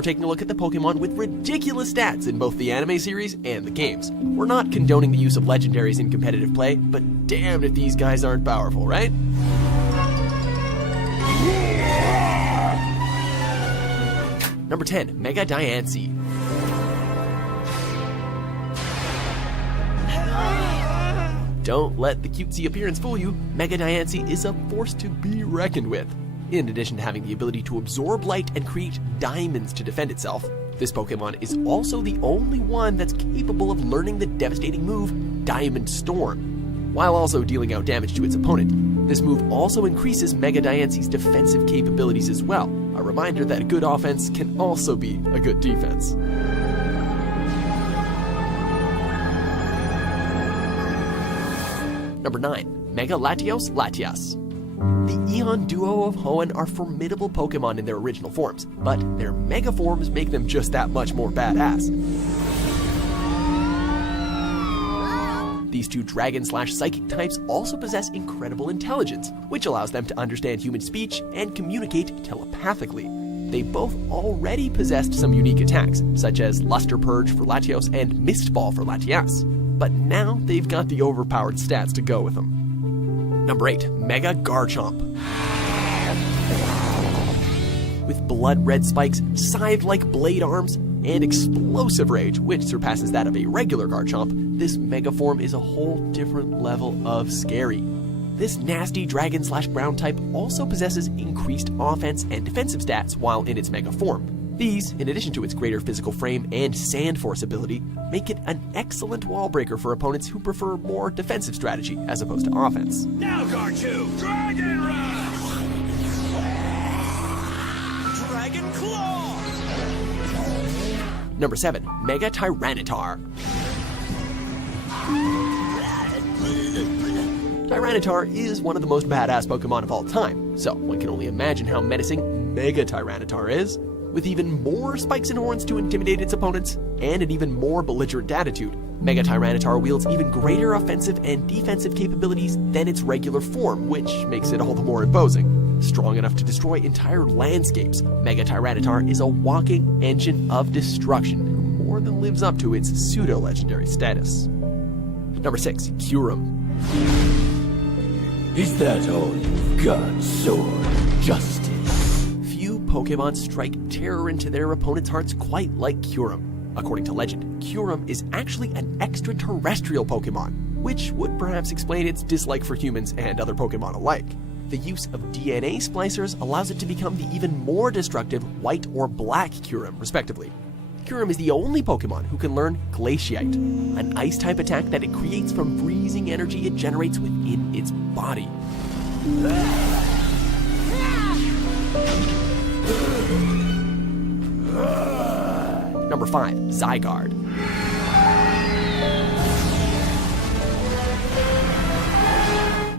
we're taking a look at the Pokemon with ridiculous stats in both the anime series and the games. We're not condoning the use of legendaries in competitive play, but damn if these guys aren't powerful, right? Number 10, Mega Diancie. Don't let the cutesy appearance fool you. Mega Diancie is a force to be reckoned with. In addition to having the ability to absorb light and create diamonds to defend itself, this Pokemon is also the only one that's capable of learning the devastating move Diamond Storm, while also dealing out damage to its opponent. This move also increases Mega Diancie's defensive capabilities as well, a reminder that a good offense can also be a good defense. Number 9, Mega Latios Latias. The Eon duo of Hoenn are formidable Pokemon in their original forms, but their Mega forms make them just that much more badass. These two Dragon/Psychic types also possess incredible intelligence, which allows them to understand human speech and communicate telepathically. They both already possessed some unique attacks, such as Luster Purge for Latios and Mist Ball for Latias, but now they've got the overpowered stats to go with them. Number 8, Mega Garchomp. With blood-red spikes, scythe-like blade arms, and explosive rage, which surpasses that of a regular Garchomp, this Mega form is a whole different level of scary. This nasty dragon/ground type also possesses increased offense and defensive stats while in its Mega form. These, in addition to its greater physical frame and Sand Force ability, make it an excellent wall breaker for opponents who prefer more defensive strategy as opposed to offense. Now, Garchu! Dragon Rush! Dragon Claw! Number 7, Mega Tyranitar. Tyranitar is one of the most badass Pokemon of all time, so one can only imagine how menacing Mega Tyranitar is. With even more spikes and horns to intimidate its opponents, and an even more belligerent attitude, Mega Tyranitar wields even greater offensive and defensive capabilities than its regular form, which makes it all the more imposing. Strong enough to destroy entire landscapes, Mega Tyranitar is a walking engine of destruction who more than lives up to its pseudo-legendary status. Number 6, Kyurem. Is that all you've got, Sword of Justice? Pokemon strike terror into their opponents' hearts quite like Kyurem. According to legend, Kyurem is actually an extraterrestrial Pokemon, which would perhaps explain its dislike for humans and other Pokemon alike. The use of DNA splicers allows it to become the even more destructive white or black Kyurem, respectively. Kyurem is the only Pokemon who can learn Glaciate, an ice-type attack that it creates from freezing energy it generates within its body. Number 5, Zygarde.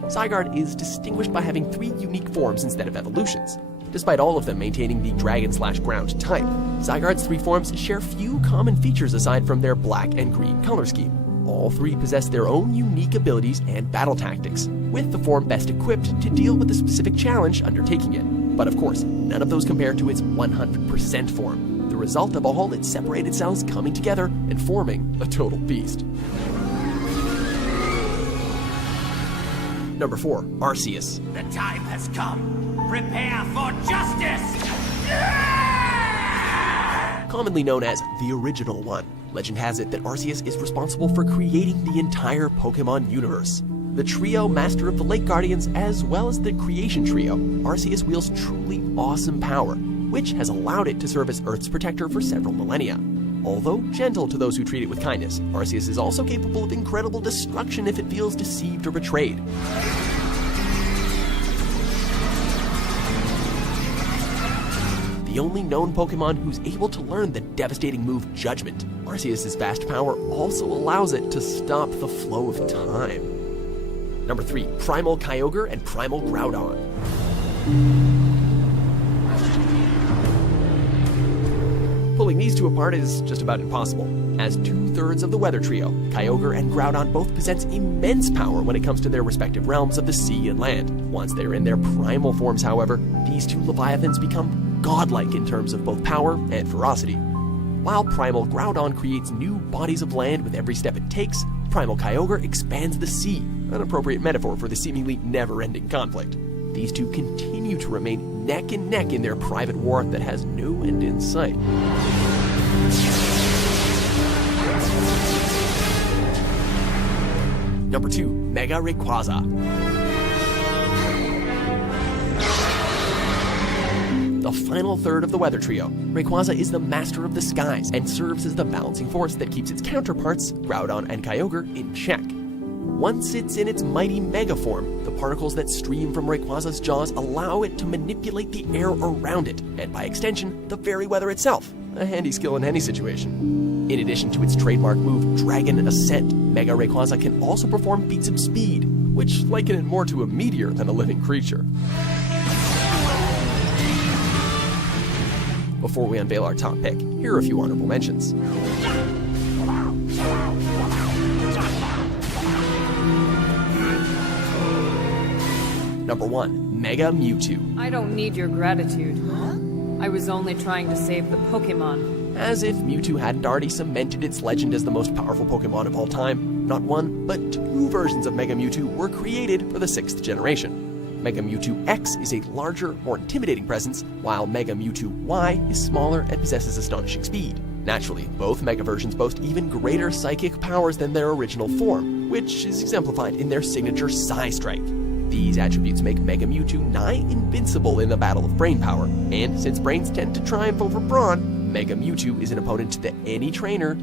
Zygarde is distinguished by having 3 unique forms instead of evolutions. Despite all of them maintaining the dragon/ground type, Zygarde's 3 forms share few common features aside from their black and green color scheme. All 3 possess their own unique abilities and battle tactics, with the form best equipped to deal with the specific challenge undertaking it. But of course, none of those compare to its 100% form, the result of all its separated cells coming together and forming a total beast. Number 4, Arceus. The time has come. Prepare for justice! Commonly known as the Original One, legend has it that Arceus is responsible for creating the entire Pokemon universe. The trio Master of the Lake Guardians, as well as the Creation Trio, Arceus wields truly awesome power, which has allowed it to serve as Earth's protector for several millennia. Although gentle to those who treat it with kindness, Arceus is also capable of incredible destruction if it feels deceived or betrayed. The only known Pokemon who's able to learn the devastating move Judgment, Arceus' vast power also allows it to stop the flow of time. Number 3, Primal Kyogre and Primal Groudon. Pulling these two apart is just about impossible, as 2/3 of the Weather Trio, Kyogre and Groudon, both possess immense power when it comes to their respective realms of the sea and land. Once they're in their primal forms, however, these two Leviathans become godlike in terms of both power and ferocity. While Primal Groudon creates new bodies of land with every step it takes, Primal Kyogre expands the sea, an appropriate metaphor for the seemingly never-ending conflict. These two continue to remain neck and neck in their private war that has no end in sight. Number 2. Mega Rayquaza. The final third of the weather trio, Rayquaza is the master of the skies and serves as the balancing force that keeps its counterparts, Groudon and Kyogre, in check. Once it's in its mighty Mega form, the particles that stream from Rayquaza's jaws allow it to manipulate the air around it, and by extension, the very weather itself, a handy skill in any situation. In addition to its trademark move, Dragon Ascent, Mega Rayquaza can also perform feats of speed, which liken it more to a meteor than a living creature. Before we unveil our top pick, here are a few honorable mentions. Number 1. Mega Mewtwo. I don't need your gratitude. I was only trying to save the Pokémon. As if Mewtwo hadn't already cemented its legend as the most powerful Pokémon of all time, not one, but two versions of Mega Mewtwo were created for the 6th generation. Mega Mewtwo X is a larger, more intimidating presence, while Mega Mewtwo Y is smaller and possesses astonishing speed. Naturally, both Mega versions boast even greater psychic powers than their original form, which is exemplified in their signature Psy Strike. These attributes make Mega Mewtwo nigh invincible in the battle of brain power, and since brains tend to triumph over brawn, Mega Mewtwo is an opponent that any trainer